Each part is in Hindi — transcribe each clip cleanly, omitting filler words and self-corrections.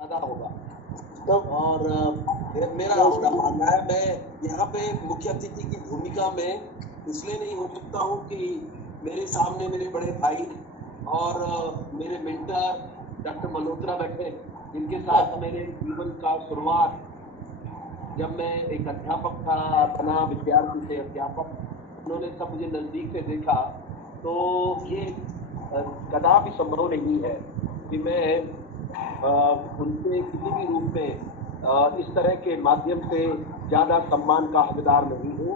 ज्यादा होगा। तो और मेरा अपना मानना है, मैं यहाँ पे मुख्य अतिथि की भूमिका में इसलिए नहीं हो सकता हूँ कि मेरे सामने मेरे बड़े भाई और मेरे मेंटर डॉक्टर मल्होत्रा बैठे, जिनके साथ मेरे जीवन का शुरुआत जब मैं एक अध्यापक था, बना विद्यार्थी से अध्यापक, उन्होंने सब मुझे नजदीक से देखा। तो ये कदापि संभव नहीं है कि मैं उनसे किसी भी रूप में इस तरह के माध्यम से ज्यादा सम्मान का हकदार नहीं हूँ।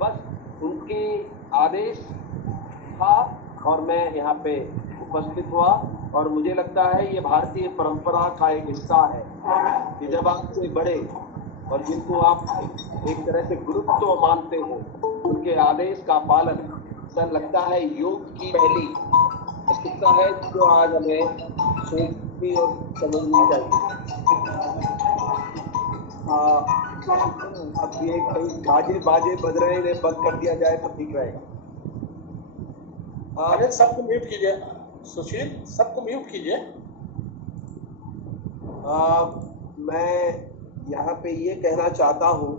बस उनके आदेश था और मैं यहाँ पे उपस्थित हुआ, और मुझे लगता है ये भारतीय परंपरा का एक हिस्सा है कि जब आपसे बड़े और जिनको आप एक तरह से गुरुत्व मानते हो, उनके आदेश का पालन, ऐसा लगता है योग की पहली आवश्यकता है जो आज हमें सोचनी और समझनी चाहिए। अब ये कहीं बाजे बज रहे हैं, बंद कर दिया जाए तो ठीक रहेगा। अरे सबको म्यूट कीजिए, सुशील सबको म्यूट कीजिए। मैं यहाँ पे ये कहना चाहता हूँ,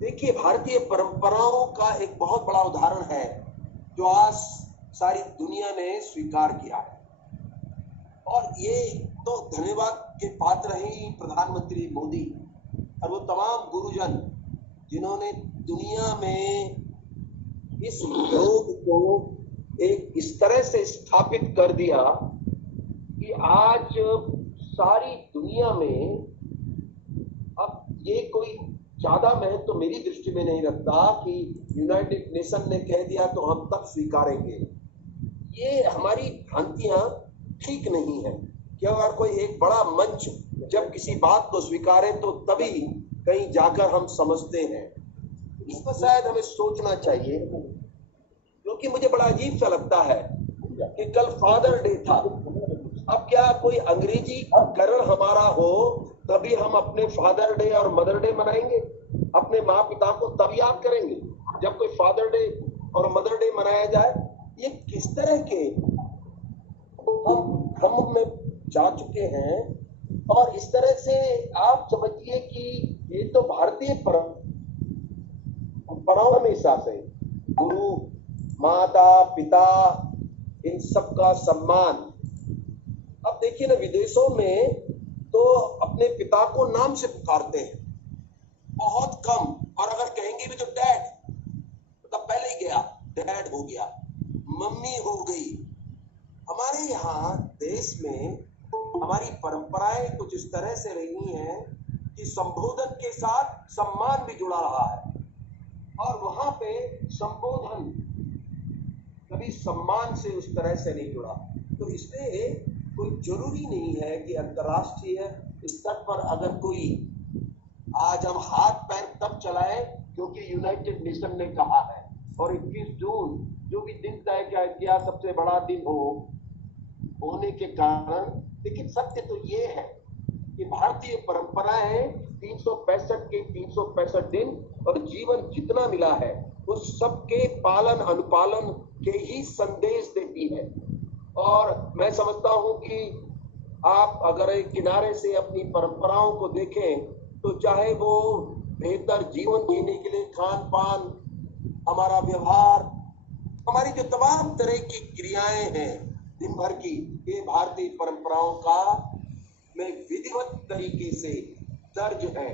देखिए भारतीय परंपराओं का एक बहुत बड़ा उदाहरण है जो आज सारी दुनिया ने स्वीकार किया है, और ये तो धन्यवाद के पात्र ही प्रधानमंत्री मोदी और वो तमाम गुरुजन जिन्होंने दुनिया में इस योग को एक इस तरह से स्थापित कर दिया कि आज सारी दुनिया में अब ये कोई ज्यादा महत्व तो मेरी दृष्टि में नहीं रखता कि यूनाइटेड नेशन ने कह दिया तो हम तब स्वीकारेंगे। ये हमारी भ्रांतियां ठीक नहीं है कि अगर कोई एक बड़ा मंच जब किसी बात को स्वीकारे तो तभी कहीं जाकर हम समझते हैं। इस पर शायद हमें सोचना चाहिए, क्योंकि मुझे बड़ा अजीब सा लगता है कि कल फादर डे था। अब क्या कोई अंग्रेजी करण हमारा हो तभी हम अपने फादर डे और मदर डे मनाएंगे? अपने माँ पिता को तब याद करेंगे जब कोई फादर डे और मदर डे मनाया जाए? ये किस तरह के हम में जा चुके हैं। और इस तरह से आप समझिए कि ये तो भारतीय परंपराओं हमेशा से गुरु माता पिता इन सब का सम्मान। अब देखिए ना, विदेशों में तो अपने पिता को नाम से पुकारते हैं, बहुत कम, और अगर कहेंगे भी तो डैड, तो पहले ही गया, डैड हो गया, मम्मी हो गई। हमारे यहाँ देश में हमारी परंपराएं कुछ इस तरह से रही हैं कि संबोधन के साथ सम्मान भी जुड़ा रहा है, और वहां पे संबोधन कभी सम्मान से उस तरह से नहीं जुड़ा। तो इसलिए कोई जरूरी नहीं है कि अंतर्राष्ट्रीय स्तर पर अगर कोई आज हम हाथ पैर तब चलाए क्योंकि यूनाइटेड नेशन ने कहा है, और 21 जून जो भी दिन तय किया सबसे बड़ा दिन होने के कारण। लेकिन सत्य तो ये है कि भारतीय परंपराएं 365 के 365 दिन और जीवन जितना मिला है उस सबके पालन अनुपालन के ही संदेश देती है। और मैं समझता हूं कि आप अगर एक किनारे से अपनी परंपराओं को देखें तो चाहे वो बेहतर जीवन जीने के लिए खान पान, हमारा व्यवहार, हमारी जो तमाम तरह की क्रियाएं हैं दिन भर की, ये भारतीय परंपराओं का में विधिवत तरीके से दर्ज है।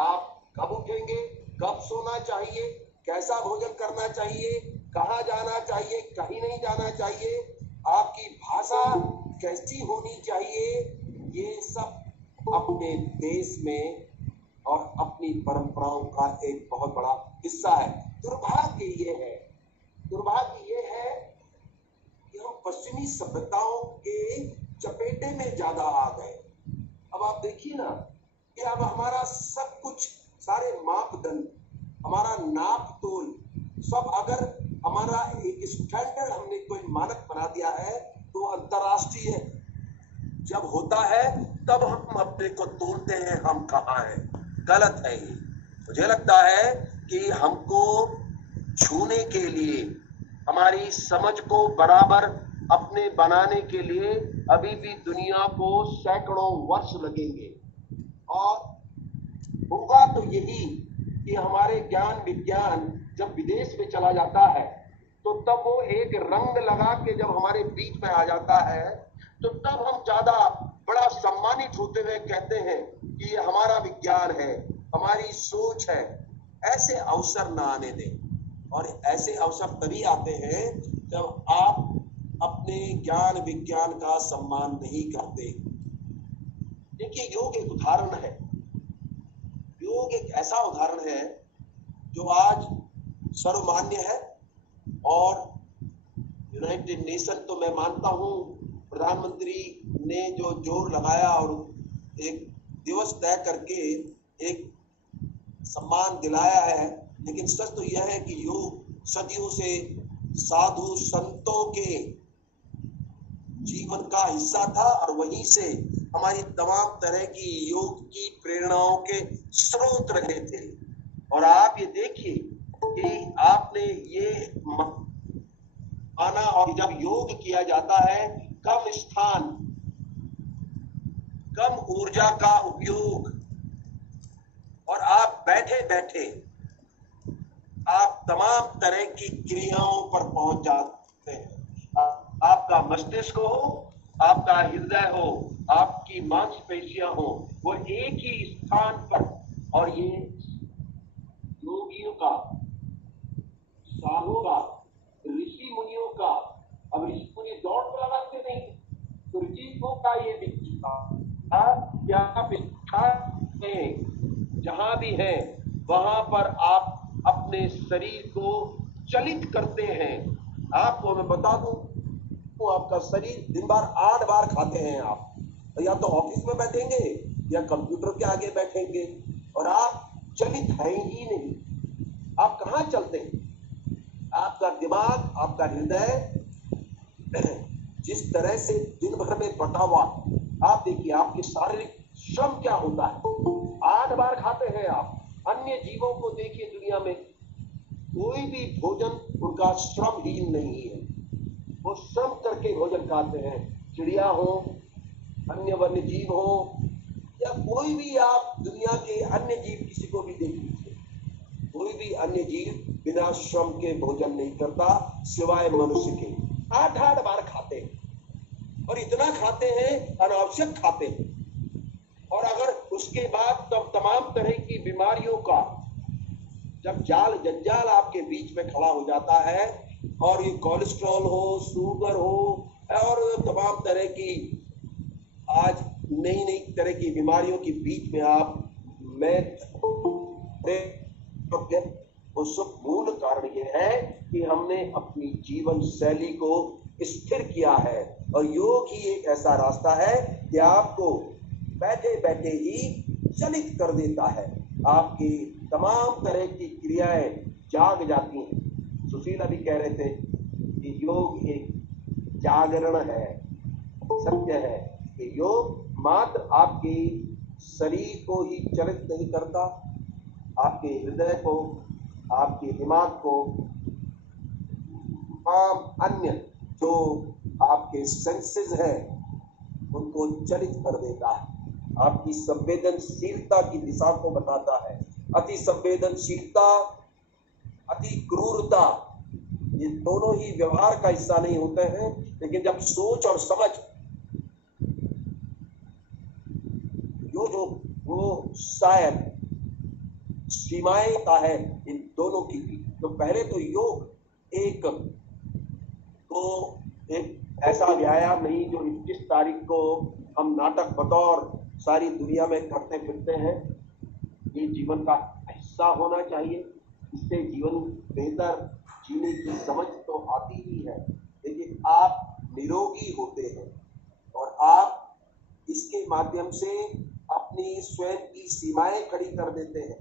आप कब उठेंगे, कब सोना चाहिए, कैसा भोजन करना चाहिए, कहाँ जाना चाहिए, कहीं नहीं जाना चाहिए, आपकी भाषा कैसी होनी चाहिए, ये सब अपने देश में और अपनी परंपराओं का एक बहुत बड़ा हिस्सा है। दुर्भाग्य ये है कि हम पश्चिमी सभ्यताओं के चपेटे में ज्यादा आ गए। अब आप देखिए ना कि अब हमारा सब कुछ, सारे मापदंड, हमारा नाप तोल सब, अगर हमारा एक स्टैंडर्ड हमने कोई मानक बना दिया है तो अंतरराष्ट्रीय जब होता है तब हम अपने को तोलते हैं हम कहाँ हैं। गलत है ये। मुझे लगता है कि हमको छूने के लिए, हमारी समझ को बराबर अपने बनाने के लिए अभी भी दुनिया को सैकड़ों वर्ष लगेंगे। और होगा तो यही कि हमारे ज्ञान विज्ञान जब विदेश में चला जाता है तो तब वो एक रंग लगा के जब हमारे बीच में आ जाता है तो तब हम ज्यादा बड़ा सम्मानित होते हुए कहते हैं कि ये हमारा विज्ञान है, हमारी सोच है। ऐसे अवसर ना आने दें। और ऐसे अवसर तभी आते हैं जब आप अपने ज्ञान विज्ञान का सम्मान नहीं करते। देखिए, योग एक उदाहरण है। योग एक ऐसा उदाहरण है जो आज सर्वमान्य है। और यूनाइटेड नेशन तो मैं मानता हूं प्रधानमंत्री ने जो जोर लगाया और एक दिवस तय करके एक सम्मान दिलाया है, लेकिन सच तो यह है कि योग सदियों से साधु संतों के जीवन का हिस्सा था और वहीं से हमारी तमाम तरह की योग की प्रेरणाओं के स्रोत रहे थे। और आप ये देखिए कि आपने ये माना, और जब योग किया जाता है कम स्थान, कम ऊर्जा का उपयोग, और आप बैठे बैठे आप तमाम तरह की क्रियाओं पर पहुंच जाते हैं। आपका मस्तिष्क हो, आपका हृदय हो, आपकी मांसपेशियां हो, वो एक ही स्थान पर। और ये योगियों का, साधुओं का, ऋषि मुनियों का, अब ऋषि मुनि दौड़ तो लगाते नहीं, तो ऋषियों का ये क्या जहां भी है वहां पर आप अपने शरीर को चलित करते हैं। आपको मैं बता दूं, तो आपका शरीर दिन भर 8 बार खाते हैं आप, या तो ऑफिस में बैठेंगे या कंप्यूटर के आगे बैठेंगे और आप चलित हैं ही नहीं। आप कहां चलते हैं? आपका दिमाग, आपका हृदय जिस तरह से दिन भर में बटा हुआ, आप देखिए आपके शारीरिक श्रम क्या होता है। 8 बार खाते हैं आप। अन्य जीवों को देखिए, दुनिया में कोई भी भोजन उनका श्रमहीन नहीं है, वो श्रम करके भोजन खाते हैं। चिड़िया हो, अन्य वन्य जीव हो, या कोई भी आप दुनिया के अन्य जीव किसी को भी देख लीजिए, कोई भी अन्य जीव बिना श्रम के भोजन नहीं करता सिवाय मनुष्य के। 8 बार खाते हैं, और इतना खाते हैं, अनावश्यक खाते हैं। और अगर उसके बाद तब तमाम तरह की बीमारियों का जब जाल जंजाल आपके बीच में खड़ा हो जाता है, और ये कोलेस्ट्रॉल हो, शुगर हो, और तमाम तरह की आज नई नई तरह की बीमारियों के बीच में आप उस मूल कारण ये है कि हमने अपनी जीवन शैली को स्थिर किया है। और योग ही एक ऐसा रास्ता है कि आपको बैठे बैठे ही चलित कर देता है। आपकी तमाम तरह की क्रियाएं जाग जाती हैं। सुशील अभी कह रहे थे कि योग एक जागरण है। सत्य है कि योग मात्र आपके शरीर को ही चलित नहीं करता, आपके हृदय को, आपके दिमाग को, तमाम अन्य जो आपके सेंसेस हैं उनको चलित कर देता है। आपकी संवेदनशीलता की दिशा को बताता है। अति संवेदनशीलता, अति क्रूरता, ये दोनों ही व्यवहार का हिस्सा नहीं होते हैं, लेकिन जब सोच और समझ जो वो शायद सीमाएं का है इन दोनों की भी। तो पहले तो योग एक ऐसा व्यायाम नहीं जो 21 तारीख को हम नाटक बतौर सारी दुनिया में करते फिरते हैं। ये जीवन का हिस्सा होना चाहिए। इससे जीवन बेहतर जीने की समझ तो आती ही है, लेकिन आप निरोगी होते हैं और आप इसके माध्यम से अपनी स्वयं की सीमाएं खड़ी कर देते हैं।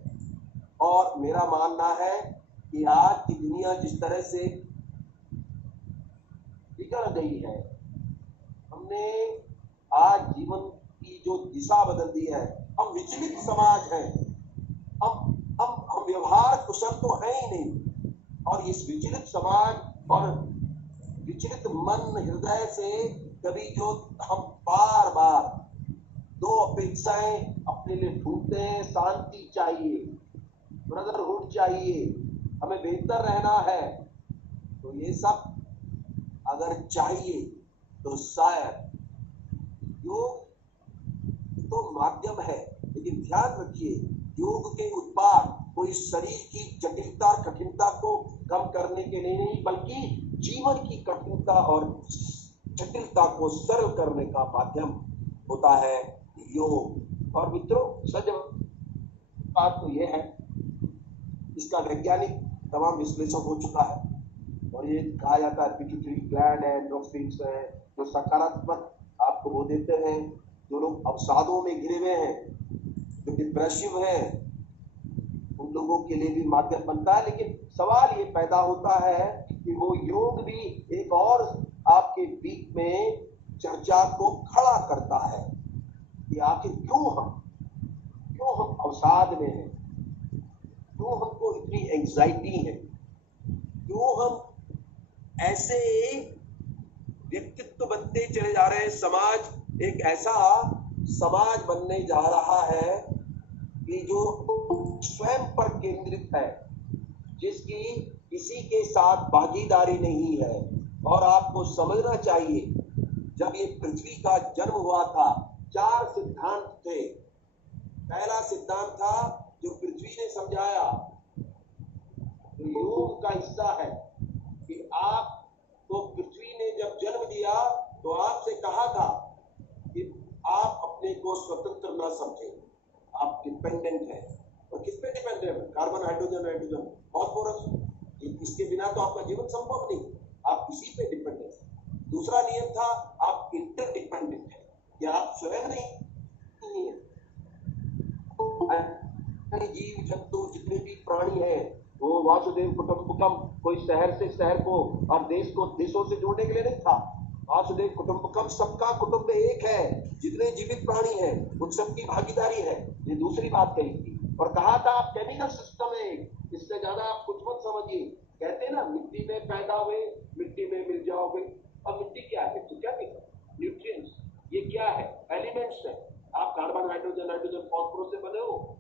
और मेरा मानना है कि आज की दुनिया जिस तरह से बिगड़ गई है, हमने आज जीवन की जो दिशा बदल दी है। हम विचलित समाज हैं। हम व्यवहार कुशल तो है ही नहीं, और इस विचलित समाज और विचलित मन हृदय से कभी जो हम बार बार दो अपेक्षाएं अपने लिए ढूंढते हैं, शांति चाहिए, ब्रदरहुड चाहिए, हमें बेहतर रहना है, तो ये सब अगर चाहिए तो शायद योग तो माध्यम है, लेकिन ध्यान रखिए योग के उत्पाद कोई शरीर की जटिलता कठिनता को कम करने के लिए नहीं, बल्कि जीवन की कठिनता और जटिलता को सरल करने का माध्यम होता है योग। और मित्रों सच बात तो यह है, इसका वैज्ञानिक तमाम विश्लेषण हो चुका है और ये कहा जाता है पिट्यूटरी ग्लैंड है, एंडोर्फिन्स है, जो सकारात्मक आपको वो देते हैं, जो लोग अवसादों में घिरे हुए हैं, जो डिप्रेसिव हैं, उन लोगों के लिए भी माध्यम बनता है। लेकिन सवाल ये पैदा होता है कि वो योग भी एक और आपके बीच में चर्चा को खड़ा करता है कि आखिर क्यों हम अवसाद में हैं, क्यों हमको इतनी एंजाइटी है, क्यों हम ऐसे व्यक्तित्व बनते चले जा रहे हैं। समाज एक ऐसा समाज बनने जा रहा है कि जो स्वयं पर केंद्रित है, जिसकी किसी के साथ भागीदारी नहीं है। और आपको समझना चाहिए जब ये पृथ्वी का जन्म हुआ था 4 सिद्धांत थे। पहला सिद्धांत था जो पृथ्वी ने समझाया, जो योग का हिस्सा है, कि आपको पृथ्वी ने जब जन्म दिया तो आपसे कहा था कि आप अपने को स्वतंत्र न समझें, आप डिपेंडेंट हैं। और किस पे डिपेंडेंट है? कार्बन, हाइड्रोजन, फास्फोरस, इसके बिना तो आपका जीवन संभव नहीं, आप इसी पे डिपेंडेंट हैं। दूसरा नियम था आप इंटरडिपेंडेंट हैं, कि आप स्वयं नहीं है। जीव जंतु जितने भी प्राणी हैं वो वासुदेव कुटुंबकम, कोई शहर से शहर को और देश को देशों से जोड़ने के लिए नहीं था। वासुदेव कुटुंबकम, सबका कुटुंब एक है, जितने जीवित प्राणी हैं उन सबकी भागीदारी है। ये दूसरी बात कही थी। और कहा था आप केमिकल सिस्टम है, इससे ज्यादा आप कुछ मत समझिए। कहते हैं ना मिट्टी में पैदा हुए मिट्टी में मिल जाओगे। और मिट्टी क्या है? तो क्या न्यूट्रिएंट्स, ये क्या है? एलिमेंट्स है। आप कार्बन, हाइड्रोजन, फास्फोरस से बने हो,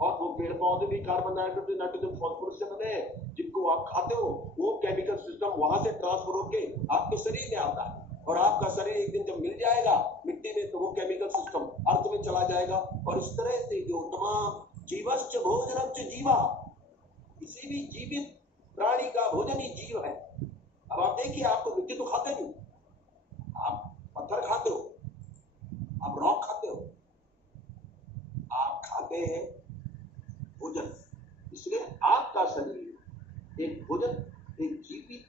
और वो पेड़ पौधे भी कार्बन, नाइट्रोजन, फास्फोरस से बने हैं, जिनको आप खाते हो। वो केमिकल सिस्टम वहां से ट्रांसफर होके आपके शरीर में आता है, और आपका शरीर एक दिन जब मिल जाएगा मिट्टी में, तो वो केमिकल सिस्टम अर्थ में चला जाएगा। और इस तरह से जो तमाम जीवश्च भोजनम च जीवा, किसी भी जीवित प्राणी का भोजन ही जीव है। अब आप देखिए, आपको मिट्टी तो खाते नहीं, आप पत्थर खाते हो, आप रॉक खाते हो, आप खाते हैं भोजन। इसलिए आपका शरीर एक भोजन, एक जीवित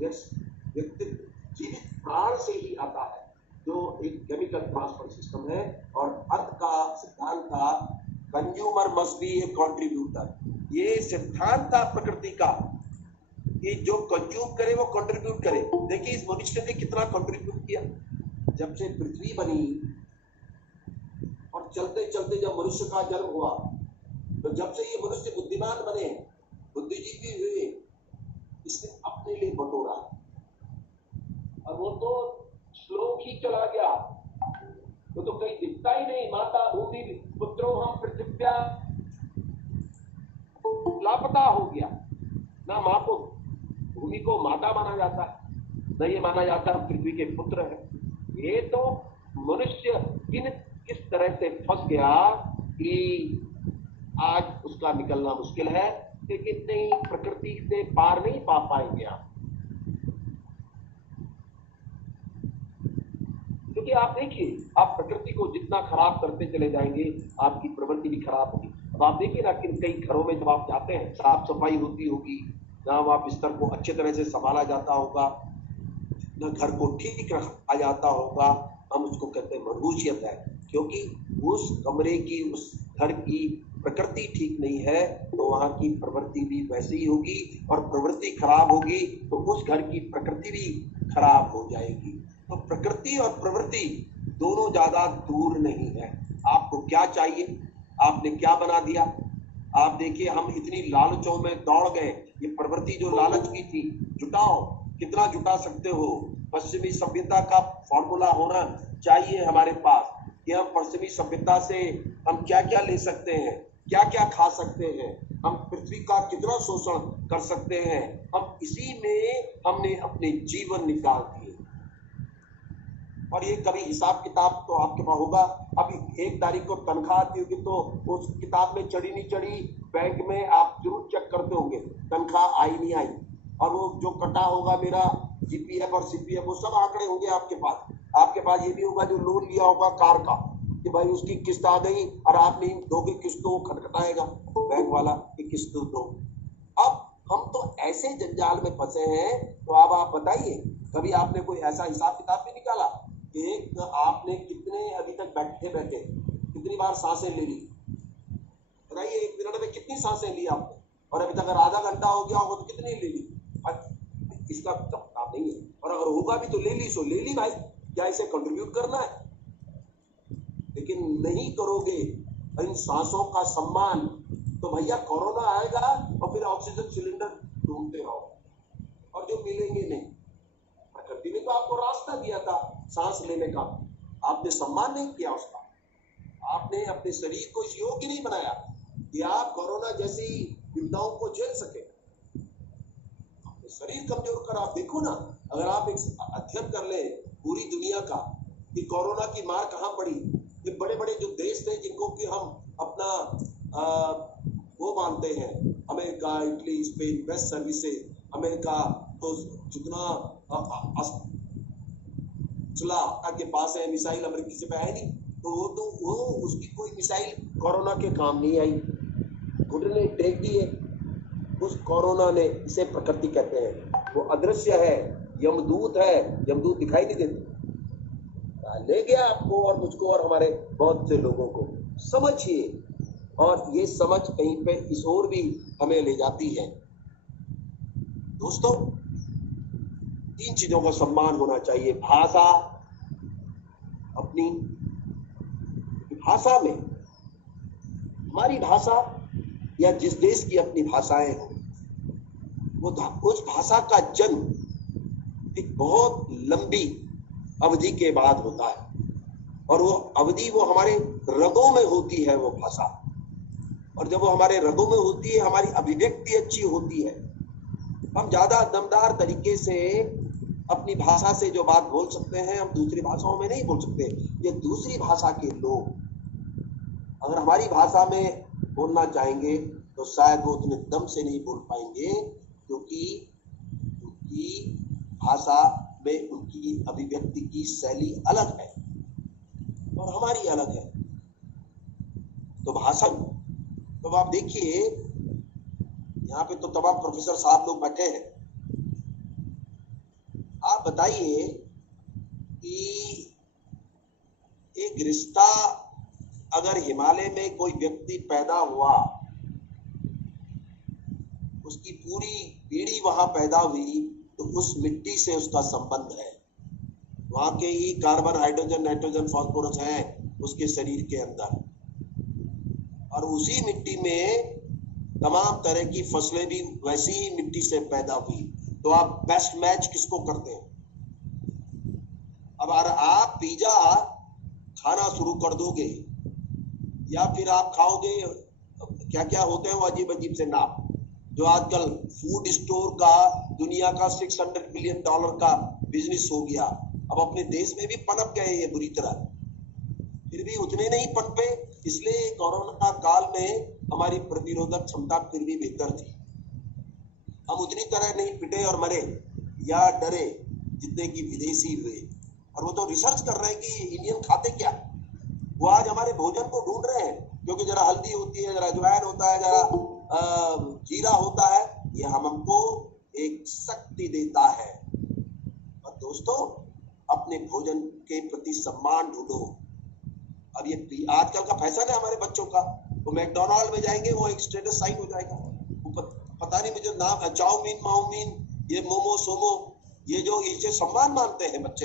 व्यक्तित्व, जीवित प्राण से ही आता है, जो एक केमिकल ट्रांसफर सिस्टम है। और अर्थ का सिद्धांत था consumer must be A contributor. ये सिद्धांत था प्रकृति का कि जो कंज्यूम करे वो कंट्रीब्यूट करे। देखिए इस मनुष्य ने कितना कंट्रीब्यूट किया। जब से पृथ्वी बनी और चलते चलते जब मनुष्य का जन्म हुआ, तो जब से ये मनुष्य बुद्धिमान बने, बुद्धिजीवी हुए, इसने अपने लिए बटोरा। और वो तो श्लोक ही चला गया, वो तो कहीं दिखता ही नहीं। माता भूमि पुत्रों हम पृथ्व्या, लापता हो गया। ना माँ को, भूमि को माता माना जाता है, न ये माना जाता है पृथ्वी के पुत्र है। ये तो मनुष्य किस तरह से फंस गया कि आज उसका निकलना मुश्किल है। लेकिन नहीं, प्रकृति से पार नहीं पा पाएंगे आप, क्योंकि आप देखिए, आप प्रकृति को जितना खराब करते चले जाएंगे आपकी प्रवृत्ति भी खराब होगी। अब आप देखिए ना कि कई घरों में जब आप जाते हैं, साफ सफाई होती होगी, ना वहां बिस्तर को अच्छे तरह से संभाला जाता होगा, न घर को ठीक रखा जाता होगा, हम उसको कहते हैं मनहूसियत है। क्योंकि उस कमरे की, उस घर की प्रकृति ठीक नहीं है, तो वहां की प्रवृत्ति भी वैसे ही होगी, और प्रवृत्ति खराब होगी तो उस घर की प्रकृति भी खराब हो जाएगी। तो प्रकृति और प्रवृत्ति दोनों ज्यादा दूर नहीं है। आपको क्या चाहिए, आपने क्या बना दिया। आप देखिए, हम इतनी लालचों में दौड़ गए। ये प्रवृत्ति जो लालच की थी, जुटाओ कितना जुटा सकते हो। पश्चिमी सभ्यता का फॉर्मूला होना चाहिए हमारे पास कि हम पश्चिमी सभ्यता से हम क्या क्या ले सकते हैं, क्या क्या खा सकते हैं, हम पृथ्वी का कितना शोषण कर सकते हैं। हम इसी में हमने अपने जीवन निकाल दिए। और ये कभी हिसाब किताब तो आपके पास होगा। अभी 1 तारीख को तनख्वाह आती होगी तो उस किताब में चढ़ी नहीं चढ़ी, बैंक में आप जरूर चेक करते होंगे तनख्वाह आई नहीं आई, और वो जो कटा होगा मेरा जीपीएफ और सीपीएफ, वो सब आंकड़े होंगे आपके पास। आपके पास ये भी होगा जो लोन लिया होगा कार का कि भाई उसकी किस्त आ गई और आप नहीं दोगे किस्त तो वो खटखटाएगा बैंक वाला कि किस्त दो। अब हम तो ऐसे जंजाल में फंसे हैं। तो अब आप बताइए, कभी आपने कोई ऐसा हिसाब किताब भी निकाला कि आपने कितने अभी तक बैठे बैठे कितनी बार सांसें ले ली? बताइए, 1 मिनट में कितनी सांसें ली आपने? और अभी तक अगर आधा घंटा हो गया होगा तो कितनी ले ली? इसका काम नहीं है। और अगर होगा भी तो ले ली, सो ले ली भाई, क्या इसे कंट्रीब्यूट करना है? लेकिन नहीं करोगे इन सांसों का सम्मान तो भैया कोरोना आएगा और फिर ऑक्सीजन सिलेंडर ढूंढते रहो और जो मिलेंगे नहीं। प्रकृति ने तो आपको रास्ता दिया था सांस लेने का, आपने सम्मान नहीं किया उसका। आपने अपने शरीर को इस योग्य नहीं बनाया कि आप कोरोना जैसी विपदाओं को झेल सके। अपने शरीर कमजोर कर। आप देखो ना, अगर आप एक अध्ययन कर ले पूरी दुनिया का कि कोरोना की मार कहां पड़ी, ये बड़े बड़े जो देश थे जिनको कि हम अपना वो मानते हैं, America, Italy, Spain, best services, America तो जितना के पास है, मिसाइल अमेरिकी से है नहीं, तो वो उसकी कोई मिसाइल कोरोना के काम नहीं आई, घुटने टेक दिए उस कोरोना ने। इसे प्रकृति कहते हैं। वो अदृश्य है, यमदूत है, यमदूत दिखाई नहीं देते, ले गया आपको और मुझको और हमारे बहुत से लोगों को। समझिए, और ये समझ कहीं पे इस ओर भी हमें ले जाती है। दोस्तों, 3 चीजों का सम्मान होना चाहिए। भाषा, अपनी भाषा में, हमारी भाषा या जिस देश की अपनी भाषाएं हो, वो उस भाषा का जन्म एक बहुत लंबी अवधि के बाद होता है, और वो अवधि वो हमारे रगों में होती है वो भाषा। और जब वो हमारे रगों में होती है, हमारी अभिव्यक्ति अच्छी होती है, हम ज्यादा दमदार तरीके से अपनी भाषा से जो बात बोल सकते हैं हम दूसरी भाषाओं में नहीं बोल सकते। ये दूसरी भाषा के लोग अगर हमारी भाषा में बोलना चाहेंगे तो शायद वो उतने दम से नहीं बोल पाएंगे, क्योंकि उनकी भाषा में उनकी अभिव्यक्ति की शैली अलग है और हमारी अलग है। तो भाषण, तो आप देखिए यहाँ पे तो तमाम प्रोफेसर साहब लोग बैठे हैं। आप बताइए कि एक रिश्ता अगर हिमालय में कोई व्यक्ति पैदा हुआ, उसकी पूरी पीढ़ी वहां पैदा हुई, तो उस मिट्टी से उसका संबंध है। वहां के ही कार्बन, हाइड्रोजन, नाइट्रोजन, फास्फोरस हैं उसके शरीर के अंदर, और उसी मिट्टी में तमाम तरह की फसलें भी वैसी ही मिट्टी से पैदा हुई। तो आप बेस्ट मैच किसको करते हैं? अब अगर आप पिज्जा खाना शुरू कर दोगे या फिर आप खाओगे, क्या क्या होते हैं वो अजीब अजीब से नाम, जो आजकल फूड स्टोर का दुनिया का $600 बिलियन का बिजनेस हो गया। अब अपने देश में भी पनप गए ये बुरी तरह, फिर भी उतने नहीं पनपे। इसलिए कोरोना काल में हमारी प्रतिरोधक क्षमता फिर भी बेहतर थी। हम उतनी तरह नहीं पिटे और मरे या डरे जितने की विदेशी हुए। और वो तो रिसर्च कर रहे हैं कि इंडियन खाते क्या, वो आज हमारे भोजन को ढूंढ रहे हैं, क्योंकि जरा हल्दी होती है, जरा अजवाइन होता है, जरा जीरा होता है, ये हमको एक शक्ति देता है। और दोस्तों, अपने भोजन के प्रति सम्मान ढूंढो। अब ये आजकल का फैशन है हमारे बच्चों का, वो मैकडोनाल्ड में जाएंगे, वो एक स्टेटस साइन हो जाएगा, वो पता नहीं मुझे नाम, चाउमीन, माउमीन, ये मोमो सोमो, ये जो इसे सम्मान मानते हैं बच्चे।